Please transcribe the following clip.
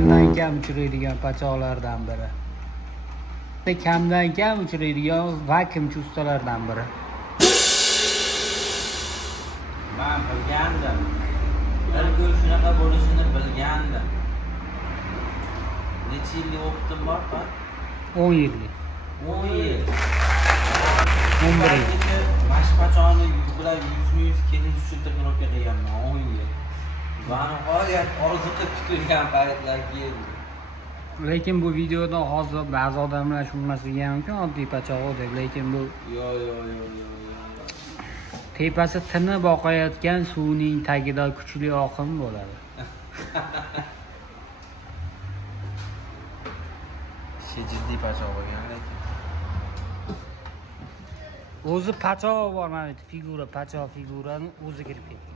kamdan kam uchraydigan pachoqlardan biri. Kamdan kam uchraydigan vakuumchi ustalardan biri. Men bilgandim. Bir kun shunaqa bo'lishini bilgandim. Necha yillik o'qitim bor? 10 yillik. 10 yil. 11 yil. Mash pachoqni yugurib 100 kelin tushuntirib qilganman 10 yil. Bani g'oyat orziqib kutilgan paytlar keldi. Lekin bu videoda hozir ba'zi odamlar tushunmasligi mumkin, oddiy pachoq deb, lekin bu Yo. tepasi tinib oqayotgan suvning tagida kuchli oqim bo'ladi. Jiddiy pachoq bo'lgan lekin. O'zi pachoq bor, mana bu pachoq figurani o'zi kirib ketdi.